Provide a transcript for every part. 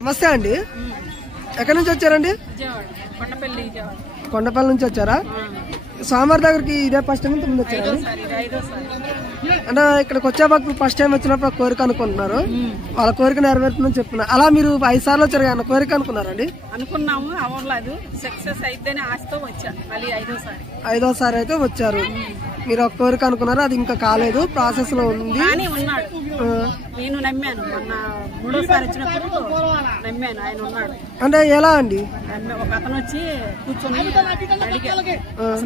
నమస్తే అండి, ఎక్కడి నుంచి వచ్చారండి? కొండపల్లి నుంచి వచ్చారా? స్వామివారి దగ్గరికి ఇదే ఫస్ట్ టైం ముందు వచ్చారా? అంటే ఇక్కడికి వచ్చే భక్తులు ఫస్ట్ టైం వచ్చినప్పుడు కోరిక అనుకుంటున్నారు, వాళ్ళ కోరిక నెరవేరుతుందని చెప్తున్నారు. అలా మీరు 5 సార్లు వచ్చారు కదా, కోరిక అనుకున్నారండి? అనుకున్నాము, అవ్వలేదు. సక్సెస్ అయితేనే ఆశతో వచ్చా, మళ్ళీ 5వ సారి అయితే వచ్చారు. మీరు ఒక కోరిక అనుకున్నారు, అది ఇంకా కాలేదు, ప్రాసెస్ లో ఉంది. ఉన్నాడు, నేను నమ్మాను. మొన్న 3వసారి వచ్చినప్పుడు నమ్మాను, ఆయన ఉన్నాడు. అంటే ఎలా అండి? ఒక అతను వచ్చి కూర్చొని అడిగాడు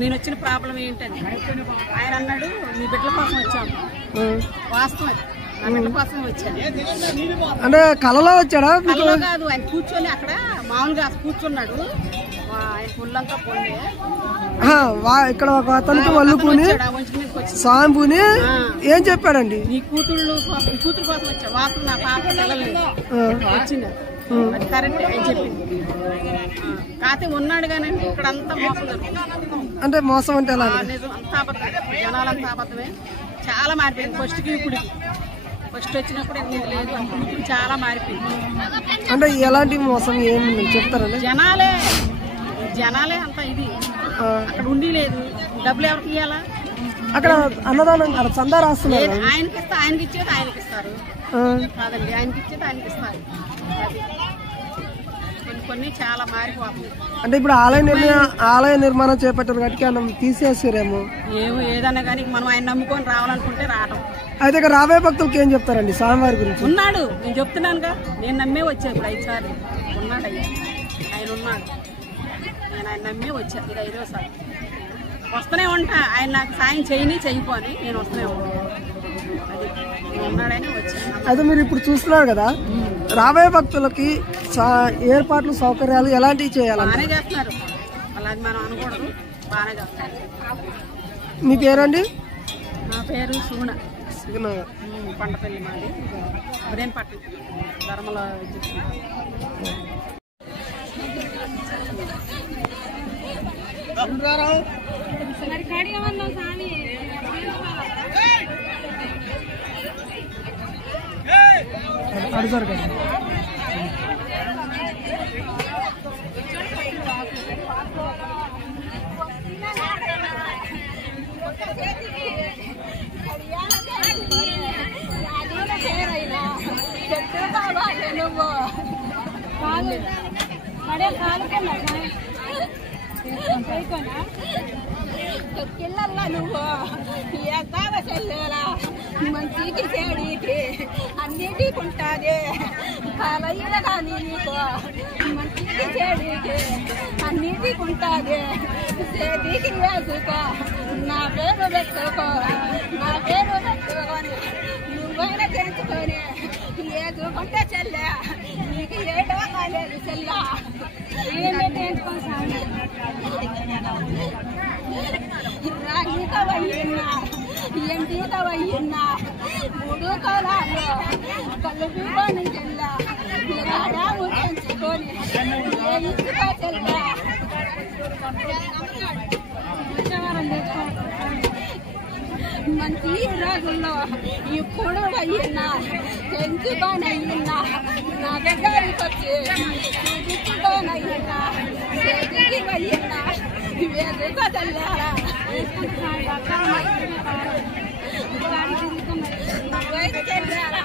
నేను వచ్చిన ప్రాబ్లం ఏంటని. ఆయన అన్నాడు, మీ బిడ్డల కోసం వచ్చాము. వాస్తవం, నా బిడ్డ కోసం వచ్చాను. అంటే కలలో వచ్చాడా? కలలో కాదు, ఆయన కూర్చొని అక్కడ మామూలుగా కూర్చున్నాడు. ఆయన పుల్లంతా పోయి ఇక్కడ ఒక అతనికి వల్లుకుని స్వామి పూని ఏం చెప్పాడండి? నీ కూతురు కోసం వచ్చా, వాస్తవం నా పాప పిల్లలు వచ్చింది, అది కరెక్ట్ అని చెప్పింది. కాకపోతే ఉన్నాడు కానీ ఇక్కడ అంతా మోసం జరుగుతుంది. అంటే మోసం అంటే ఎలా? నిజం, అంతా అబద్ధం, జనాలంతా అబద్ధమే. చాలా మారిపోయింది ఫస్ట్కి ఇప్పుడు. ఫస్ట్ వచ్చినప్పుడు లేదు, ఇప్పుడు చాలా మారిపోయింది. అంటే ఎలాంటి మోసం ఏమి చెప్తారండి? జనాలే అంత ఇది. అక్కడ ఉండి లేదు, డబ్బులు ఎవరికి ఇవ్వాలా? అక్కడ అన్నదానం చందా రాస్తున్నారు. ఆయనకి ఇస్తే ఆయనకి ఇచ్చేది ఆయనకి ఇస్తారు కాదండి, ఆయనకి ఇచ్చేది ఆయనకి ఇస్తారు. కొన్ని చాలా మారిపోతుంది. అంటే ఇప్పుడు ఆలయ నిర్మాణం చేపట్టారు కాబట్టి తీసేసారేమో ఏదన్నా కానీ మనం ఆయన నమ్ముకొని రావాలనుకుంటే రావడం. అయితే ఇక రాబోయే భక్తులకి ఏం చెప్తారండి స్వామివారి గురించి? ఉన్నాడు, నేను చెప్తున్నానుగా, నేను నమ్మే వచ్చా. ఇప్పుడు 5 సార్లు ఉన్నాడు, ఆయన ఉన్నాడు. నేను ఆయన నమ్మే వచ్చా, ఇది 5వ సారి. వస్తూనే ఉంటా, ఆయన నాకు సాయం చేయపోని నేను వస్తూనే ఉంటాను. అది ఉన్నాడని వచ్చాను. అయితే మీరు ఇప్పుడు చూస్తున్నారు కదా, రాబోయే భక్తులకి ఏర్పాట్లు సౌకర్యాలు ఎలాంటివి చేయాలి? బాగానే చేస్తున్నారు, అలాగే మనం అనకూడదు, బాగానే చేస్తున్నారు. మీ పేరండి? నా పేరు సుగుణ, కొండపల్లి, మాది ఉదయపట్నం, ధర్మల. అడుగుతారు కదా. నువ్వు మంచికి చెడికి అన్నిటి ఉంటాదే కాలయ్యగా నీకు మంచికి చెడికి అన్నిటికి ఉంటాదే చేతికి వేసుకో నా పేరు పెట్టుకో నా పేరు పెట్టుకొని నువ్వైనా తెంచుకొని ఏదుకుంటే చెల్లె నీకు ఏడో కాలేదు చెల్ల రాగితో వయ్యన్నా ఎంటితో వయ్యన్నా 3 కాలాలు కలుపుకొని చెల్ల ఆడాము తెంచుకొని ఇచ్చుకో చెల్ల మంచి రోజుల్లో ఇప్పుడు అయ్యినా తెంచుకొని అయ్యినా నా దగ్గరికి వచ్చి చూపించుకొని అయ్యినా చేతికి అయ్యినా వేదిక చల్లారా నువ్వైతే చెల్లారా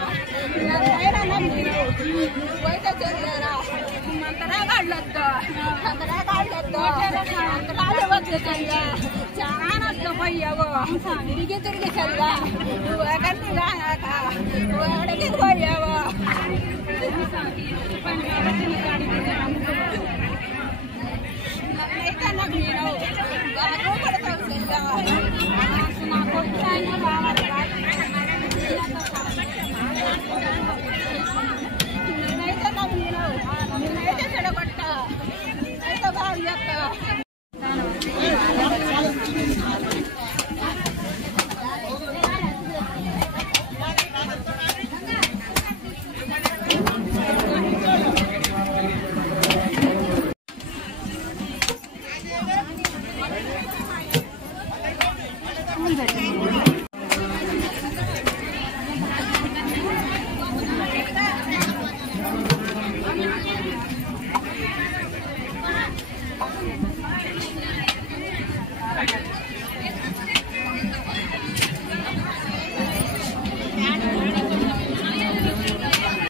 నన్నైనా నమ్మి నువ్వైతే చెల్లారా మంత్రాగాళ్ళొద్దు మంత్రాలు వద్దు చెల్లా చాలా నష్టపోయావు తిరిగి చెల్లా నువ్వు ఎక్కడికి